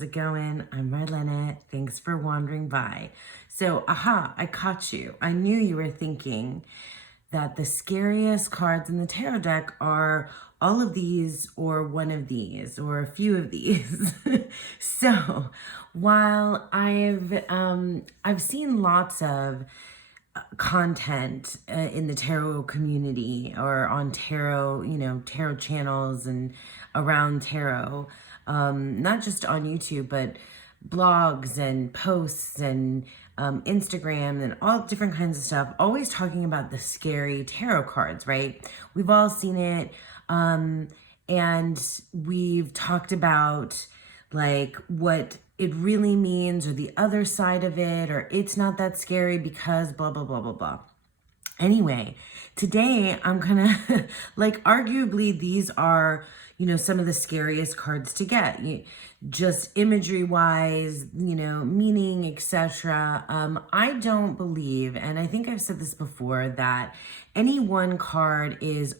how's it going? I'm Marlena. Thanks for wandering by. So, I caught you. I knew you were thinking that the scariest cards in the tarot deck are all of these or one of these or a few of these. So, while I've seen lots of content in the tarot community or on tarot, tarot channels and around tarot, not just on YouTube, but blogs and posts and Instagram and all different kinds of stuff, always talking about the scary tarot cards, right? We've all seen it. And we've talked about like what it really means or the other side of it, or it's not that scary because blah, blah, blah, blah, blah. Anyway, today I'm gonna like arguably these are, some of the scariest cards to get. Just imagery wise, meaning, etc. I don't believe, and I think I've said this before, that any one card is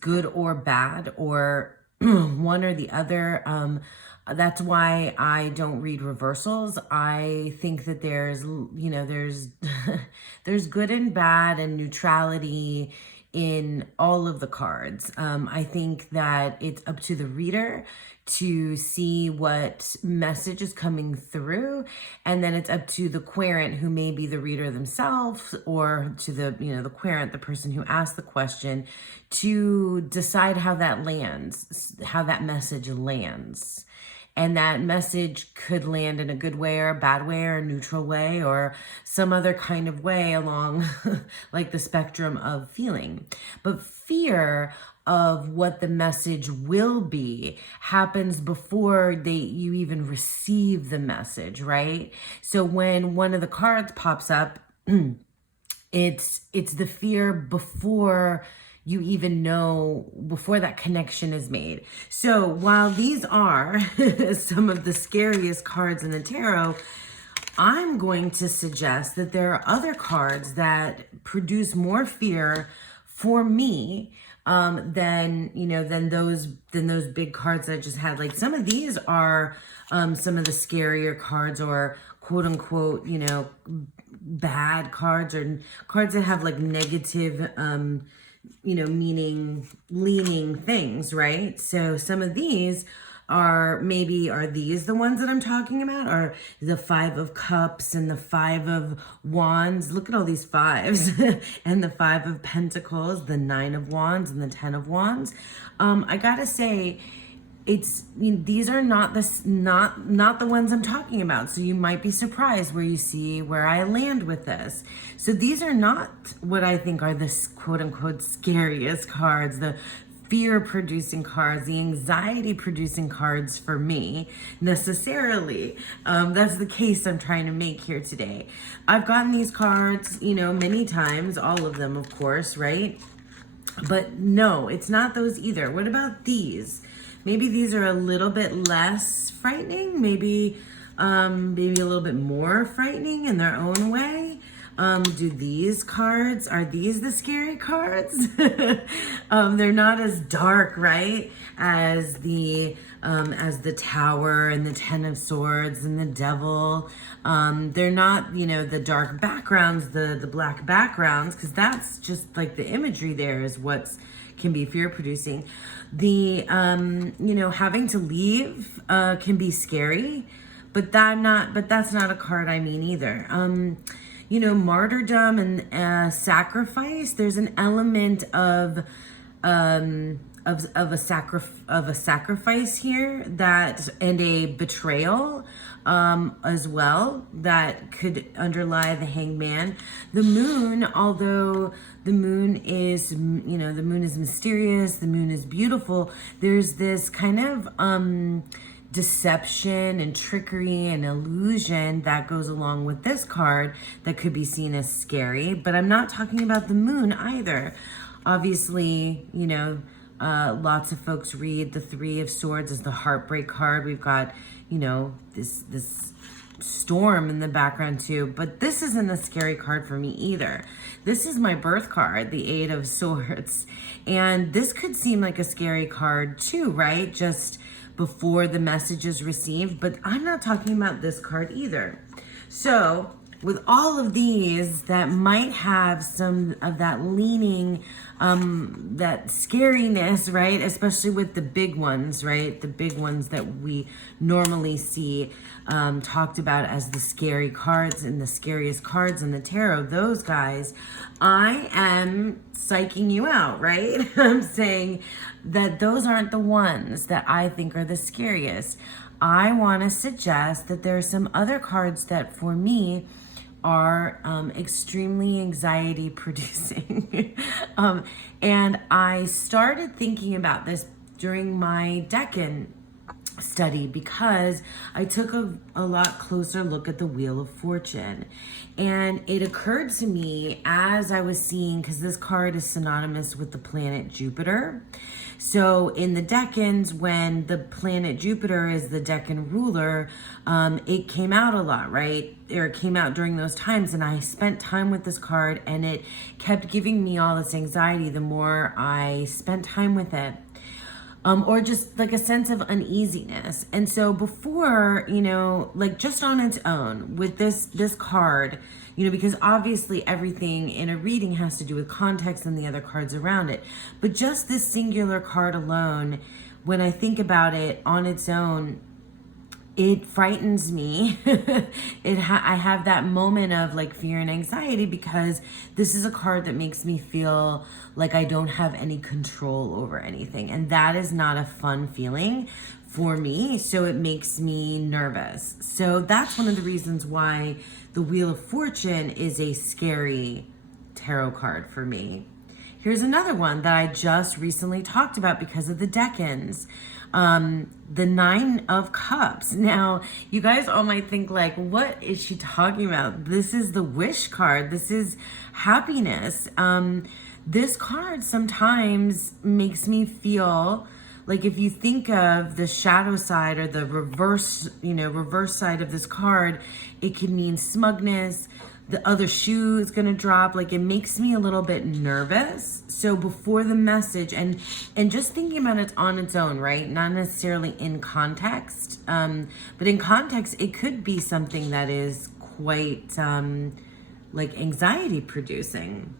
good or bad or one or the other. That's why I don't read reversals. I think that there's there's good and bad and neutrality in all of the cards. I think that it's up to the reader to see what message is coming through, and then it's up to the querent, who may be the reader themselves, or to the the querent, the person who asked the question, to decide how that lands, how that message lands. And that message could land in a good way or a bad way or a neutral way or some other kind of way along like the spectrum of feeling. But fear of what the message will be happens before you even receive the message, right? So when one of the cards pops up, it's the fear before you even know, before that connection is made. So while these are some of the scariest cards in the tarot, I'm going to suggest that there are other cards that produce more fear for me than those big cards that I just had. Like some of these are some of the scarier cards, or quote unquote, bad cards, or cards that have like negative meaning, leaning things, right? So some of these are these the ones that I'm talking about? Are the 5 of Cups and the 5 of Wands? Look at all these fives. And the 5 of Pentacles, the 9 of Wands, and the 10 of Wands. I gotta say, these are not the ones I'm talking about. So you might be surprised where you see where I land with this. So these are not what I think are the quote unquote scariest cards, the fear producing cards, the anxiety producing cards for me necessarily. That's the case I'm trying to make here today. I've gotten these cards, many times, all of them, of course, right? But no, it's not those either. What about these? Maybe these are a little bit less frightening, maybe a little bit more frightening in their own way. Do these cards, are these the scary cards? They're not as dark, right? As the Tower and the 10 of Swords and the Devil. They're not, the dark backgrounds, the black backgrounds, because that's just like the imagery there is what's can be fear producing. The having to leave can be scary, but that's not a card I mean either. Martyrdom and sacrifice, there's an element of a sacrifice here, that, and a betrayal as well, that could underlie the Hangman. The Moon, although the moon is mysterious, the moon is beautiful, there's this kind of deception and trickery and illusion that goes along with this card that could be seen as scary. But I'm not talking about the moon either. Obviously, lots of folks read the 3 of Swords as the heartbreak card. We've got, this storm in the background too, but this isn't a scary card for me either. This is my birth card, the 8 of Swords, and this could seem like a scary card too, right? Just before the message is received, but I'm not talking about this card either. So with all of these that might have some of that leaning, that scariness, right? Especially with the big ones, right? The big ones that we normally see talked about as the scary cards and the scariest cards in the tarot, those guys, I am psyching you out, right? I'm saying that those aren't the ones that I think are the scariest. I want to suggest that there are some other cards that for me are extremely anxiety producing. And I started thinking about this during my Decan study because I took a lot closer look at the Wheel of Fortune. And it occurred to me as I was seeing, because this card is synonymous with the planet Jupiter. So in the Decans, when the planet Jupiter is the Decan ruler, it came out a lot, right? Or it came out during those times, and I spent time with this card, and it kept giving me all this anxiety the more I spent time with it. Or just like a sense of uneasiness. And so before, like just on its own with this card, because obviously everything in a reading has to do with context and the other cards around it. But just this singular card alone, when I think about it on its own, it frightens me. I have that moment of like fear and anxiety because this is a card that makes me feel like I don't have any control over anything. And that is not a fun feeling for me. So it makes me nervous. So that's one of the reasons why the Wheel of Fortune is a scary tarot card for me. Here's another one that I just recently talked about because of the Decans. The Nine of Cups. Now, you guys all might think like, what is she talking about? This is the wish card. This is happiness. This card sometimes makes me feel like if you think of the shadow side or the reverse side of this card, it can mean smugness. The other shoe is going to drop. Like it makes me a little bit nervous. So before the message and just thinking about it on its own, right? Not necessarily in context. But in context, it could be something that is quite like anxiety producing.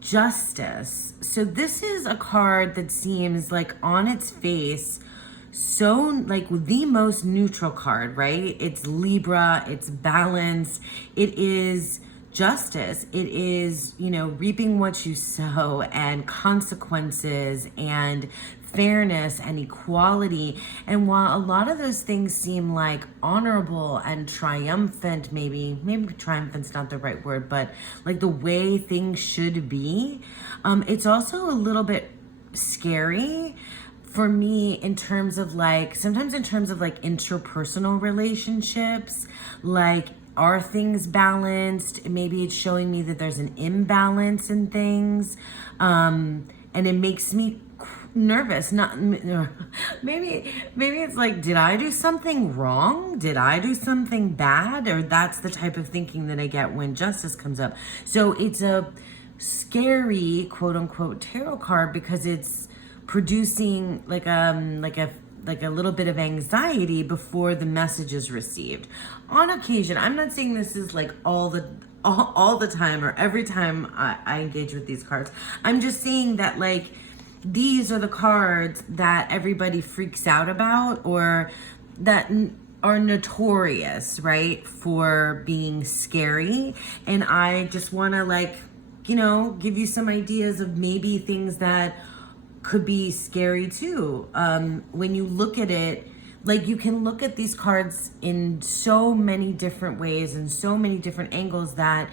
Justice. So this is a card that seems like on its face so like the most neutral card, right? It's Libra, it's balance, it is justice, it is, reaping what you sow and consequences and fairness and equality. And while a lot of those things seem like honorable and triumphant, maybe triumphant's not the right word, but like the way things should be, it's also a little bit scary for me in terms of like, sometimes in terms of like interpersonal relationships, like are things balanced? Maybe it's showing me that there's an imbalance in things. And it makes me nervous. Maybe it's like, did I do something wrong? Did I do something bad? Or that's the type of thinking that I get when justice comes up. So it's a scary quote unquote tarot card because it's producing like a little bit of anxiety before the message is received. On occasion, I'm not saying this is like all the time or every time I engage with these cards. I'm just saying that like these are the cards that everybody freaks out about or that are notorious, right, for being scary. And I just want to like, give you some ideas of maybe things that could be scary too. When you look at it, like you can look at these cards in so many different ways and so many different angles that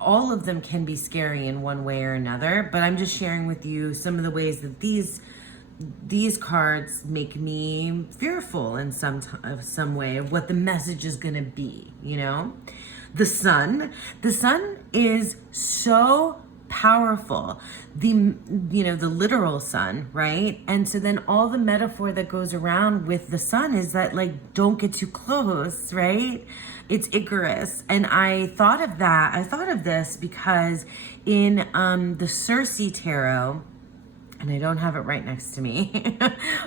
all of them can be scary in one way or another. But I'm just sharing with you some of the ways that these cards make me fearful in some way of what the message is going to be, The Sun is so powerful, the literal sun, right? And so then all the metaphor that goes around with the sun is that like don't get too close, right? It's Icarus. And I thought of this because in the Circe tarot, and I don't have it right next to me,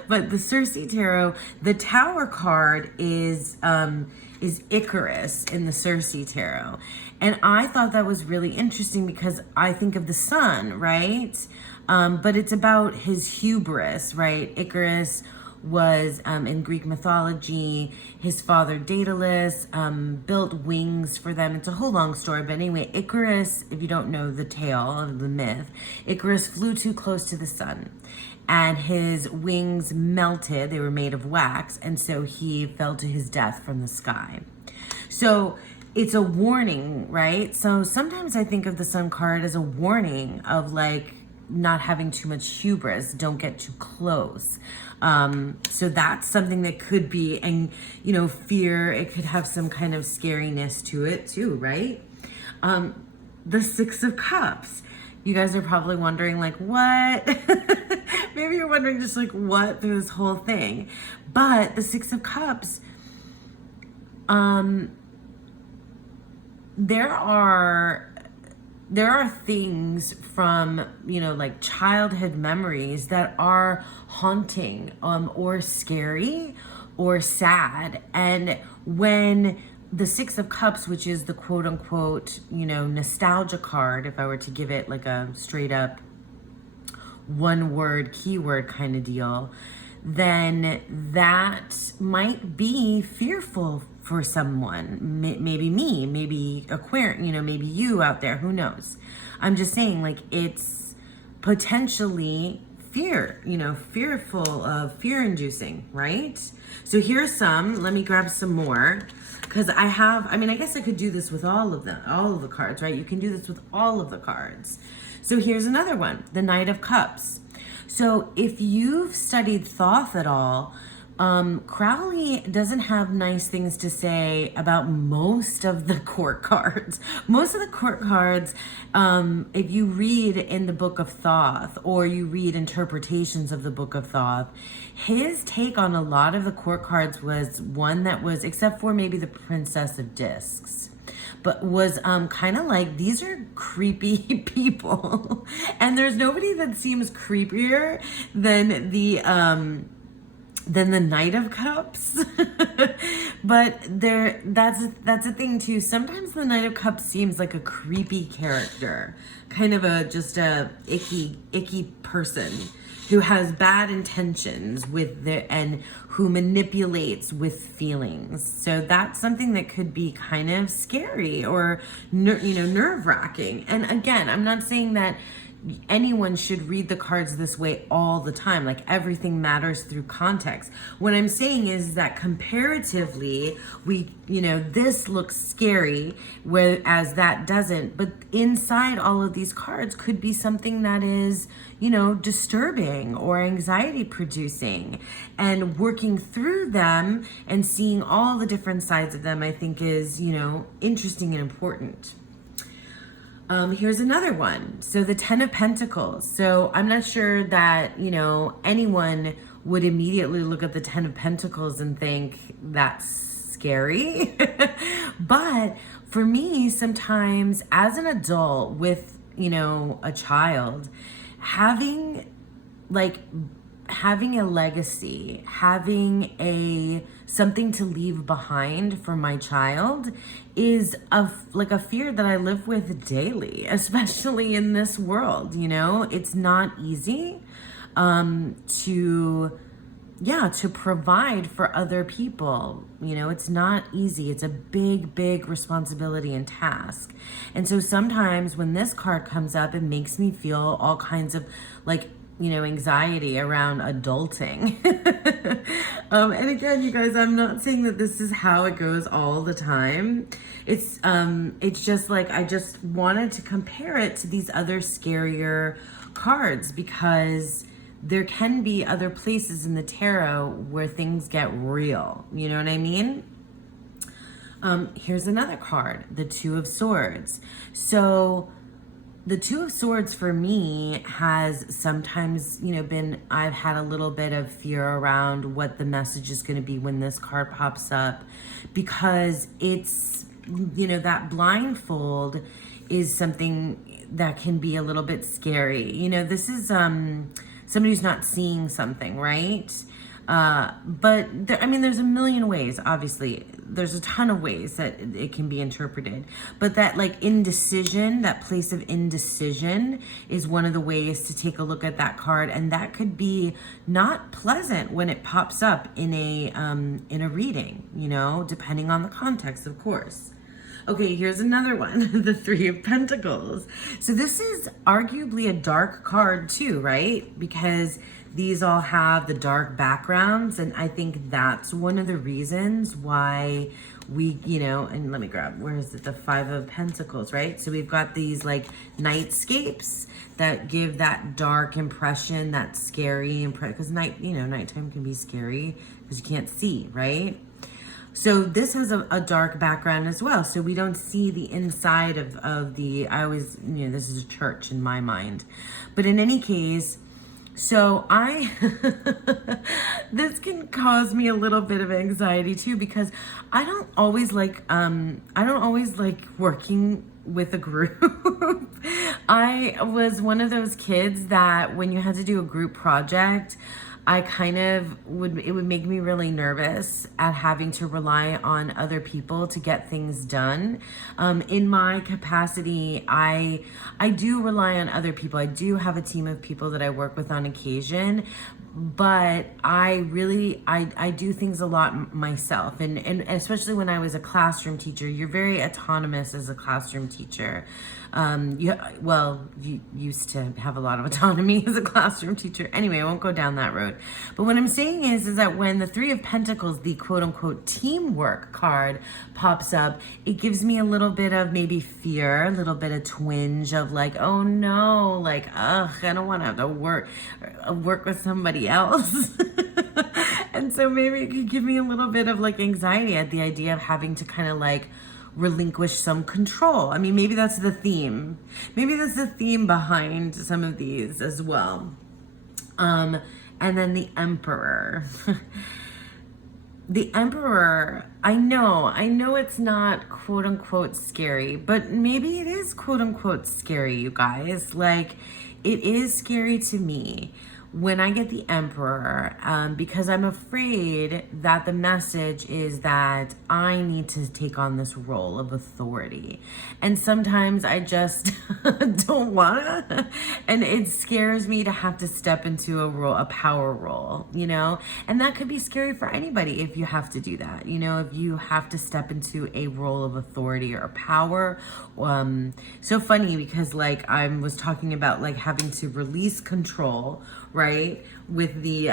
but the Circe Tarot, the Tower card is Icarus in the Circe Tarot. And I thought that was really interesting because I think of the sun, right? But it's about his hubris, right? Icarus was in Greek mythology. His father Daedalus built wings for them. It's a whole long story, but anyway, Icarus, if you don't know the tale of the myth, Icarus flew too close to the sun and his wings melted. They were made of wax, and so he fell to his death from the sky. So it's a warning, right? So sometimes I think of the sun card as a warning of like not having too much hubris, don't get too close. So that's something that could be, and fear, it could have some kind of scariness to it too, right? The Six of Cups. You guys are probably wondering like, what? Maybe you're wondering just like what through this whole thing. But the Six of Cups, there are things from, like childhood memories that are haunting, or scary or sad. And when the Six of Cups, which is the quote unquote, nostalgia card, if I were to give it like a straight up one word keyword kind of deal, then that might be fearful for someone. Maybe me, maybe Aquarius, maybe you out there, who knows? I'm just saying, like, it's potentially fear-inducing, right? So here's some. Let me grab some more, because I guess I could do this with all of the cards, right? You can do this with all of the cards. So here's another one, the Knight of Cups. So if you've studied Thoth at all, Crowley doesn't have nice things to say about most of the court cards. Most of the court cards, if you read in the Book of Thoth or you read interpretations of the Book of Thoth, his take on a lot of the court cards was one that was, except for maybe the Princess of Discs, but was kind of like, these are creepy people. And there's nobody that seems creepier than the Knight of Cups. But that's a thing too. Sometimes the Knight of Cups seems like a creepy character, kind of just a icky person who has bad intentions and who manipulates with feelings. So that's something that could be kind of scary or nerve-wracking. And again, I'm not saying that anyone should read the cards this way all the time. Like, everything matters through context. What I'm saying is that comparatively, this looks scary, whereas that doesn't. But inside all of these cards could be something that is, disturbing or anxiety producing. And working through them and seeing all the different sides of them, I think is, interesting and important. Here's another one. So the Ten of Pentacles. So I'm not sure that, anyone would immediately look at the Ten of Pentacles and think that's scary. But for me, sometimes as an adult with, a child, having a legacy, having something to leave behind for my child is a fear that I live with daily, especially in this world. It's not easy to provide for other people. It's not easy. It's a big responsibility and task. And so sometimes when this card comes up, it makes me feel all kinds of anxiety around adulting. And again, you guys, I'm not saying that this is how it goes all the time. It's just like, I just wanted to compare it to these other scarier cards, because there can be other places in the tarot where things get real. You know what I mean? Here's another card, the Two of Swords. So the Two of Swords for me has sometimes, I've had a little bit of fear around what the message is going to be when this card pops up, because it's, that blindfold is something that can be a little bit scary. This is somebody who's not seeing something, right? But there, I mean, there's a million ways, obviously. There's a ton of ways that it can be interpreted. But that like indecision, that place of indecision is one of the ways to take a look at that card. And that could be not pleasant when it pops up in a reading, you know, depending on the context, of course. Okay, here's another one, the Three of Pentacles. So this is arguably a dark card too, right? Because these all have the dark backgrounds, and I think that's one of the reasons why we, you know, and let me grab, where is it? The Five of Pentacles, right? So we've got these like nightscapes that give that dark impression, that scary impression, because nighttime can be scary because you can't see, right? So this has a dark background as well. So we don't see the inside of the, I always, you know, this is a church in my mind. But in any case, so this can cause me a little bit of anxiety too, because I don't always like working with a group. I was one of those kids that when you had to do a group project, I kind of it would make me really nervous at having to rely on other people to get things done. In my capacity, I do rely on other people. I do have a team of people that I work with on occasion, but I do things a lot myself. And especially when I was a classroom teacher, you're very autonomous as a classroom teacher. You used to have a lot of autonomy as a classroom teacher. Anyway, I won't go down that road. But what I'm saying is that when the Three of Pentacles, the quote unquote teamwork card pops up, it gives me a little bit of maybe fear, a little bit of twinge of like, oh no, like, ugh, I don't want to have to work with somebody else. And so maybe it could give me a little bit of like anxiety at the idea of having to kind of like relinquish some control. I mean, maybe that's the theme. Maybe that's the theme behind some of these as well. And then the Emperor. The Emperor, I know it's not quote unquote scary, but maybe it is quote unquote scary, you guys. Like, it is scary to me when I get the Emperor, because I'm afraid that the message is that I need to take on this role of authority. And sometimes I just don't wanna. And it scares me to have to step into a power role, you know? And that could be scary for anybody if you have to do that, you know, if you have to step into a role of authority or power. So funny because like I was talking about like having to release control, right? With the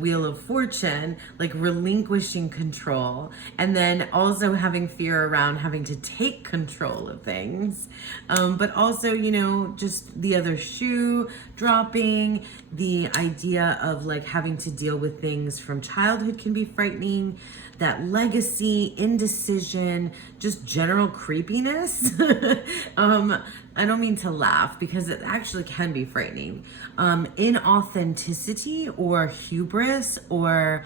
Wheel of Fortune, like relinquishing control, and then also having fear around having to take control of things. But also, you know, just the other shoe dropping, the idea of like having to deal with things from childhood can be frightening. That legacy, indecision, just general creepiness. I don't mean to laugh because it actually can be frightening. Inauthenticity or hubris or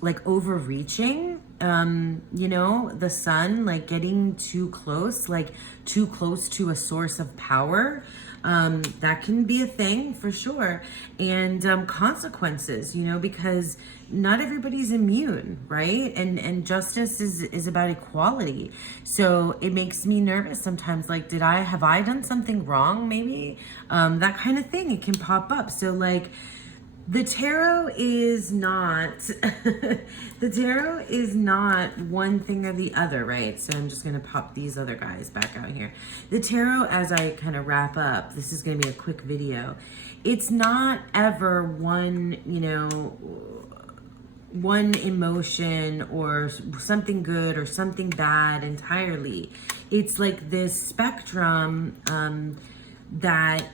like overreaching, you know, the sun, like getting too close to a source of power. That can be a thing for sure. And consequences, you know, because not everybody's immune, right? And justice is about equality. So it makes me nervous sometimes. Like, have I done something wrong? Maybe that kind of thing. It can pop up. So like, the tarot is not one thing or the other, right? So I'm just gonna pop these other guys back out here. The tarot, as I kind of wrap up, this is gonna be a quick video. It's not ever one, you know, one emotion or something good or something bad entirely. It's like this spectrum that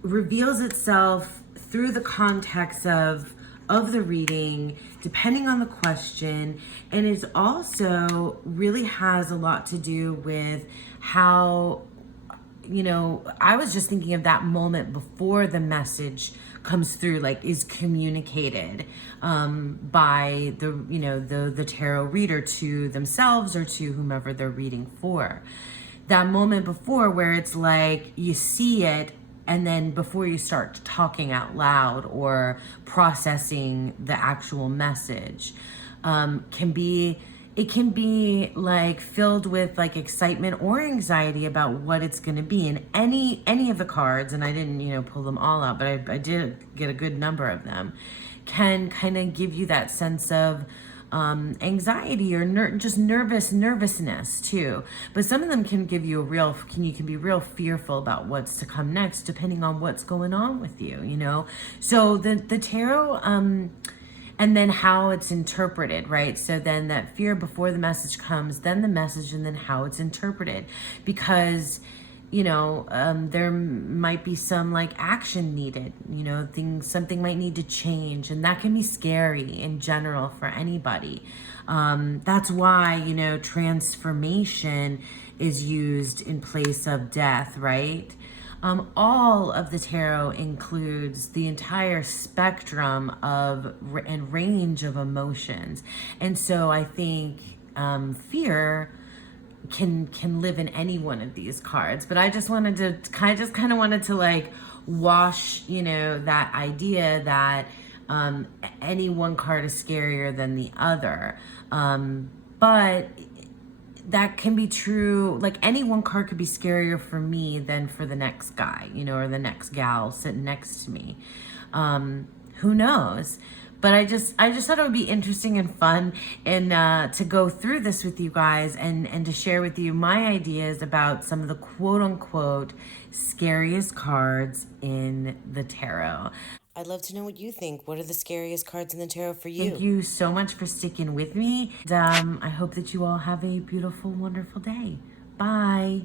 reveals itself through the context of the reading, depending on the question, and it also really has a lot to do with how, you know, I was just thinking of that moment before the message comes through, like is communicated by the, you know, the tarot reader to themselves or to whomever they're reading for. That moment before where it's like you see it and then before you start talking out loud or processing the actual message, can be, it can be like filled with like excitement or anxiety about what it's going to be. And any of the cards, and I didn't, you know, pull them all out, but I did get a good number of them, can kind of give you that sense of anxiety or just nervousness too. But some of them can give you you can be real fearful about what's to come next, depending on what's going on with you, you know? So the tarot, and then how it's interpreted, right? So then that fear before the message comes, then the message, and then how it's interpreted. Because, you know, there might be some like action needed, you know, something might need to change, and that can be scary in general for anybody. That's why, you know, transformation is used in place of death, right? All of the tarot includes the entire spectrum of and range of emotions. And so I think fear can live in any one of these cards. But I just wanted to kind of wanted to like wash, you know, that idea that any one card is scarier than the other. But that can be true. Like any one card could be scarier for me than for the next guy, you know, or the next gal sitting next to me. Who knows? But I just thought it would be interesting and fun, and to go through this with you guys, and to share with you my ideas about some of the quote unquote scariest cards in the tarot. I'd love to know what you think. What are the scariest cards in the tarot for you? Thank you so much for sticking with me. And, I hope that you all have a beautiful, wonderful day. Bye.